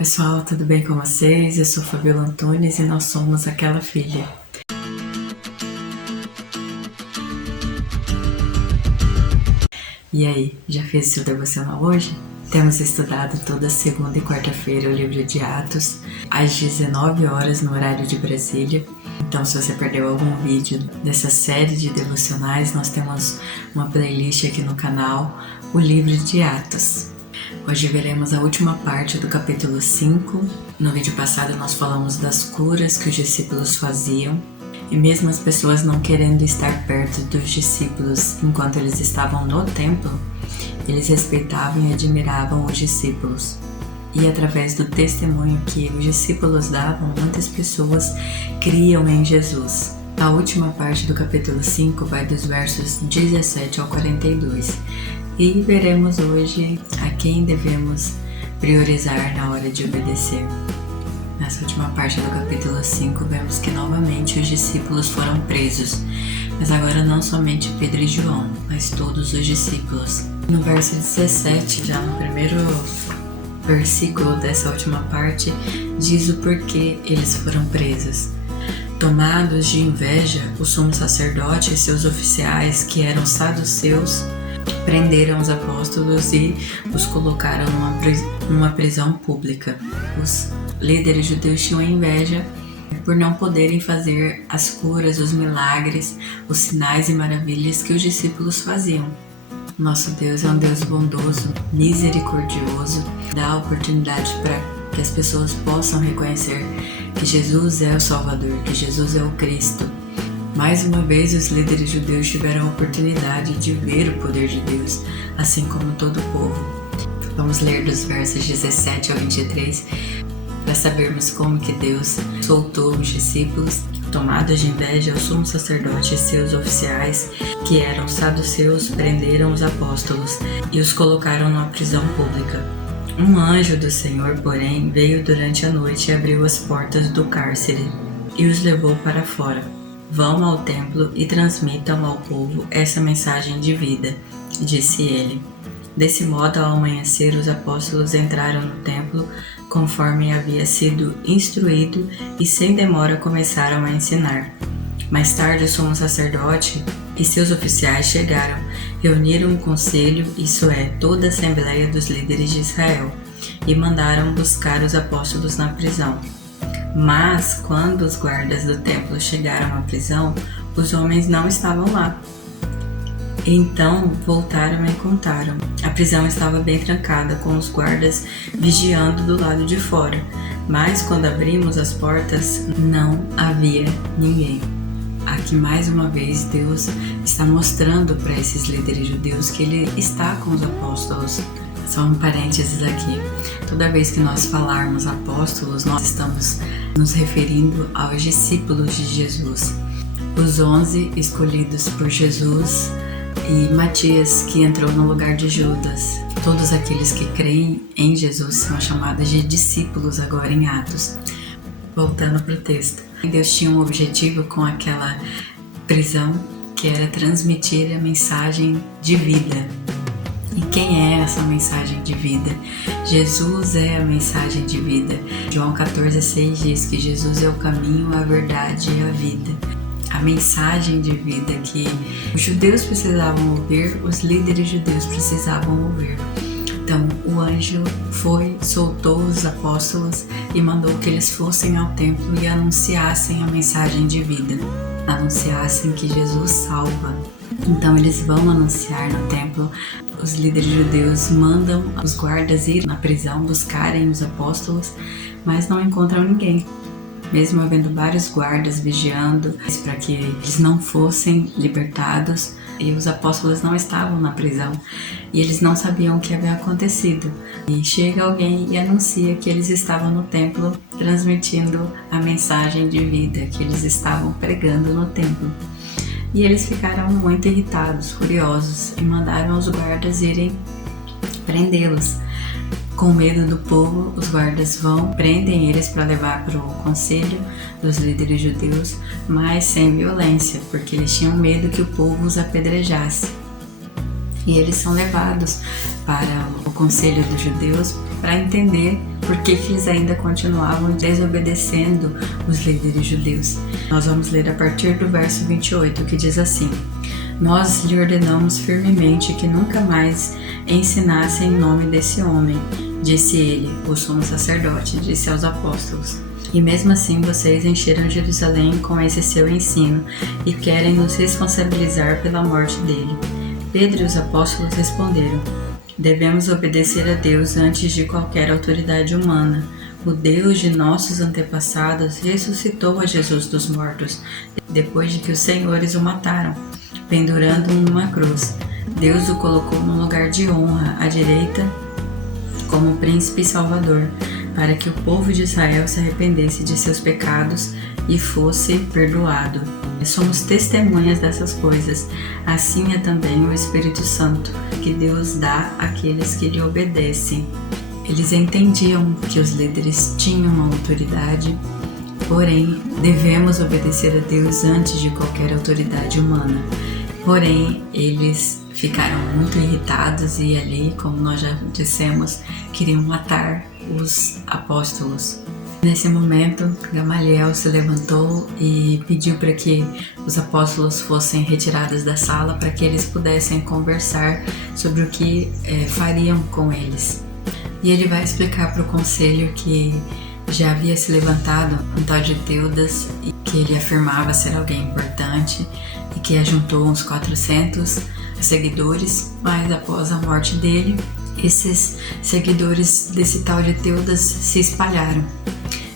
Pessoal, tudo bem com vocês? Eu sou Fabiola Antunes e nós somos Aquela Filha. E aí, já fez o seu devocional hoje? Temos estudado toda segunda e quarta-feira o livro de Atos, às 19 horas no horário de Brasília. Então, se você perdeu algum vídeo dessa série de devocionais, nós temos uma playlist aqui no canal, o livro de Atos. Hoje veremos a última parte do capítulo 5. No vídeo passado nós falamos das curas que os discípulos faziam. E mesmo as pessoas não querendo estar perto dos discípulos enquanto eles estavam no templo, eles respeitavam e admiravam os discípulos. E através do testemunho que os discípulos davam, muitas pessoas criam em Jesus. A última parte do capítulo 5 vai dos versos 17 ao 42. E veremos hoje a quem devemos priorizar na hora de obedecer. Nessa última parte do capítulo 5, vemos que novamente os discípulos foram presos, mas agora não somente Pedro e João, mas todos os discípulos. No verso 17, já no primeiro versículo dessa última parte, diz o porquê eles foram presos. Tomados de inveja, o sumo sacerdote e seus oficiais, que eram saduceus, prenderam os apóstolos e os colocaram numa prisão pública. Os líderes judeus tinham inveja por não poderem fazer as curas, os milagres, os sinais e maravilhas que os discípulos faziam. Nosso Deus é um Deus bondoso, misericordioso, dá oportunidade para que as pessoas possam reconhecer que Jesus é o Salvador, que Jesus é o Cristo. Mais uma vez, os líderes judeus tiveram a oportunidade de ver o poder de Deus, assim como todo o povo. Vamos ler dos versos 17 ao 23 para sabermos como que Deus soltou os discípulos. Tomados de inveja, o sumo sacerdote e seus oficiais, que eram saduceus, prenderam os apóstolos e os colocaram numa prisão pública. Um anjo do Senhor, porém, veio durante a noite e abriu as portas do cárcere e os levou para fora. Vão ao templo e transmitam ao povo essa mensagem de vida, disse ele. Desse modo, ao amanhecer, os apóstolos entraram no templo conforme havia sido instruído e sem demora começaram a ensinar. Mais tarde, o sumo sacerdote e seus oficiais chegaram, reuniram um conselho, isso é, toda a assembleia dos líderes de Israel, e mandaram buscar os apóstolos na prisão. Mas, quando os guardas do templo chegaram à prisão, os homens não estavam lá. Então voltaram e contaram. A prisão estava bem trancada, com os guardas vigiando do lado de fora. Mas quando abrimos as portas, não havia ninguém. Aqui mais uma vez Deus está mostrando para esses líderes judeus que Ele está com os apóstolos. Só um parênteses aqui. Toda vez que nós falarmos apóstolos, nós estamos nos referindo aos discípulos de Jesus. Os 11 escolhidos por Jesus e Matias, que entrou no lugar de Judas. Todos aqueles que creem em Jesus são chamados de discípulos agora em Atos. Voltando para o texto. Deus tinha um objetivo com aquela prisão, que era transmitir a mensagem de vida. E quem é essa mensagem de vida? Jesus é a mensagem de vida. João 14,6 diz que Jesus é o caminho, a verdade e a vida. A mensagem de vida que os judeus precisavam ouvir, os líderes judeus precisavam ouvir. Então o anjo soltou os apóstolos e mandou que eles fossem ao templo e anunciassem a mensagem de vida. Anunciassem que Jesus salva. Então eles vão anunciar no templo. Os líderes judeus mandam os guardas ir na prisão buscarem os apóstolos, mas não encontram ninguém. Mesmo havendo vários guardas vigiando para que eles não fossem libertados, e os apóstolos não estavam na prisão, e eles não sabiam o que havia acontecido. E chega alguém e anuncia que eles estavam no templo transmitindo a mensagem de vida, que eles estavam pregando no templo. E eles ficaram muito irritados, furiosos, e mandaram os guardas irem prendê-los. Com medo do povo, os guardas prendem eles para levar para o conselho dos líderes judeus, mas sem violência, porque eles tinham medo que o povo os apedrejasse. E eles são levados para o conselho dos judeus para entender por que eles ainda continuavam desobedecendo os líderes judeus. Nós vamos ler a partir do verso 28, que diz assim: Nós lhe ordenamos firmemente que nunca mais ensinasse em nome desse homem, disse ele, o sumo sacerdote, disse aos apóstolos. E mesmo assim vocês encheram Jerusalém com esse seu ensino e querem nos responsabilizar pela morte dele. Pedro e os apóstolos responderam: Devemos obedecer a Deus antes de qualquer autoridade humana. O Deus de nossos antepassados ressuscitou a Jesus dos mortos, depois de que os senhores o mataram, pendurando-o numa cruz. Deus o colocou num lugar de honra, à direita, como príncipe e salvador, para que o povo de Israel se arrependesse de seus pecados e fosse perdoado. Somos testemunhas dessas coisas, assim é também o Espírito Santo, que Deus dá àqueles que lhe obedecem. Eles entendiam que os líderes tinham uma autoridade, porém devemos obedecer a Deus antes de qualquer autoridade humana. Porém, eles ficaram muito irritados e ali, como nós já dissemos, queriam matar os apóstolos. Nesse momento, Gamaliel se levantou e pediu para que os apóstolos fossem retirados da sala para que eles pudessem conversar sobre o que fariam com eles. E ele vai explicar para o conselho que já havia se levantado um tal de Teudas e que ele afirmava ser alguém importante e que ajuntou uns 400 seguidores, mas após a morte dele, esses seguidores desse tal de Teudas se espalharam.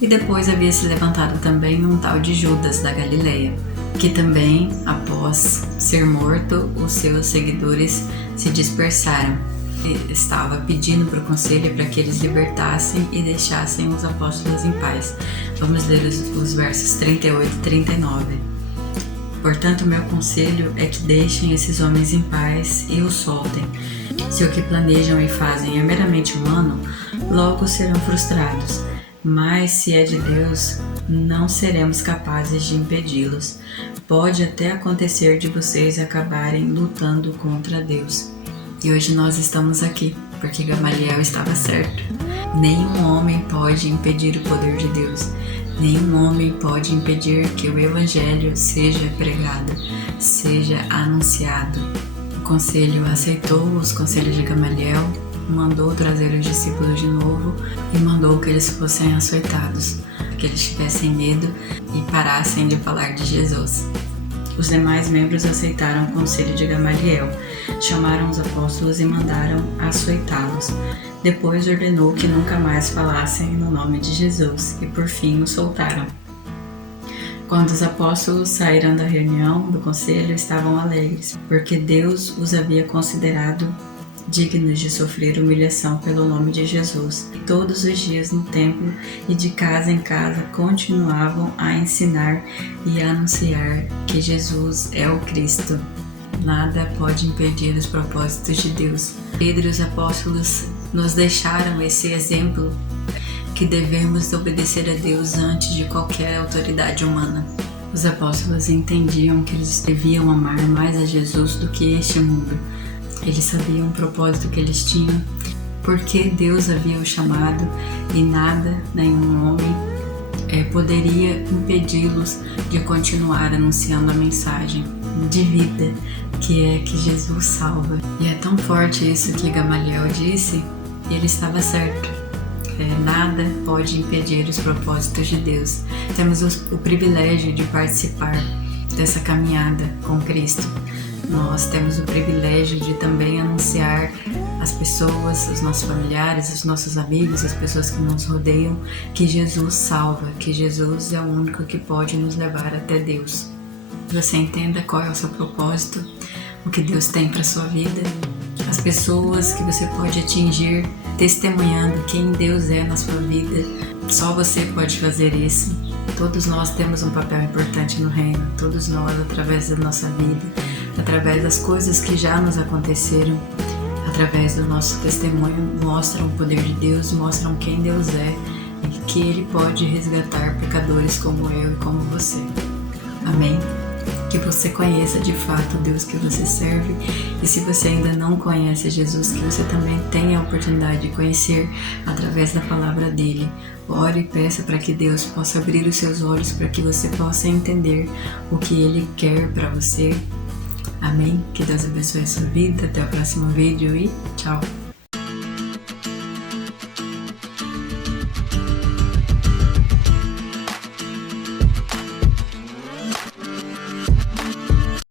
E depois havia se levantado também um tal de Judas da Galileia, que também, após ser morto, os seus seguidores se dispersaram. Ele estava pedindo para o conselho para que eles libertassem e deixassem os apóstolos em paz. Vamos ler os versos 38 e 39. Portanto, meu conselho é que deixem esses homens em paz e os soltem. Se o que planejam e fazem é meramente humano, logo serão frustrados. Mas se é de Deus, não seremos capazes de impedi-los. Pode até acontecer de vocês acabarem lutando contra Deus. E hoje nós estamos aqui, porque Gamaliel estava certo. Nenhum homem pode impedir o poder de Deus. Nenhum homem pode impedir que o Evangelho seja pregado, seja anunciado. O conselho aceitou os conselhos de Gamaliel, mandou trazer os discípulos de novo e mandou que eles fossem açoitados, que eles tivessem medo e parassem de falar de Jesus. Os demais membros aceitaram o conselho de Gamaliel, chamaram os apóstolos e mandaram açoitá-los. Depois ordenou que nunca mais falassem no nome de Jesus e por fim os soltaram. Quando os apóstolos saíram da reunião do conselho, estavam alegres, porque Deus os havia considerado dignos de sofrer humilhação pelo nome de Jesus. E todos os dias no templo e de casa em casa continuavam a ensinar e a anunciar que Jesus é o Cristo. Nada pode impedir os propósitos de Deus. Pedro e os apóstolos nos deixaram esse exemplo que devemos obedecer a Deus antes de qualquer autoridade humana. Os apóstolos entendiam que eles deviam amar mais a Jesus do que este mundo. Eles sabiam o propósito que eles tinham, porque Deus havia o chamado e nada, nenhum homem poderia impedi-los de continuar anunciando a mensagem de vida, que é que Jesus salva. E é tão forte isso que Gamaliel disse, e ele estava certo. Nada pode impedir os propósitos de Deus. Temos o privilégio de participar dessa caminhada com Cristo. Nós temos o privilégio de também anunciar às pessoas, os nossos familiares, os nossos amigos, as pessoas que nos rodeiam, que Jesus salva, que Jesus é o único que pode nos levar até Deus. Você entenda qual é o seu propósito, o que Deus tem para a sua vida, as pessoas que você pode atingir testemunhando quem Deus é na sua vida. Só você pode fazer isso. Todos nós temos um papel importante no reino, todos nós, através da nossa vida, através das coisas que já nos aconteceram, através do nosso testemunho, mostram o poder de Deus, mostram quem Deus é e que Ele pode resgatar pecadores como eu e como você. Amém? que você conheça de fato o Deus que você serve, e se você ainda não conhece Jesus, que você também tenha a oportunidade de conhecer através da palavra dele. Ore e peça para que Deus possa abrir os seus olhos para que você possa entender o que ele quer para você. Amém? Que Deus abençoe a sua vida. Até o próximo vídeo e tchau!